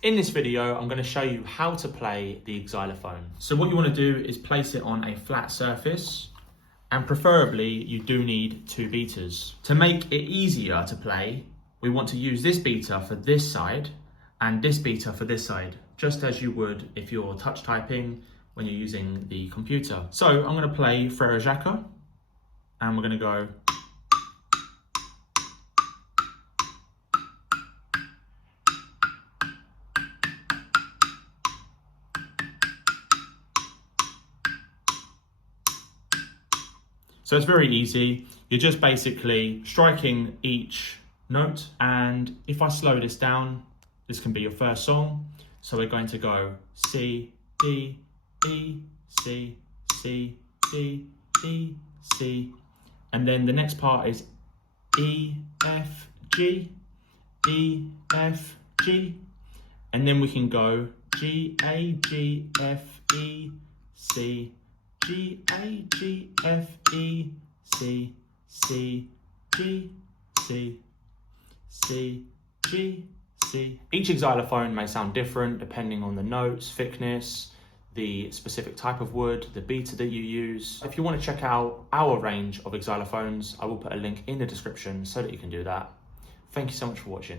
In this video, I'm going to show you how to play the xylophone. So what you want to do is place it on a flat surface, and preferably you do need two beaters. To make it easier to play, we want to use this beater for this side and this beater for this side, just as you would if you're touch typing when you're using the computer. So I'm going to play Frère Jacques, and we're going to go. So it's very easy. You're just basically striking each note. And if I slow this down, this can be your first song. So we're going to go C, D, E, C, C, D, E, C. And then the next part is E, F, G, E, F, G. And then we can go G, A, G, F, E, C, G, A, G, F, E, C, C, G, C, C, G, C. Each xylophone may sound different depending on the notes, thickness, the specific type of wood, the beater that you use. If you want to check out our range of xylophones, I will put a link in the description so that you can do that. Thank you so much for watching.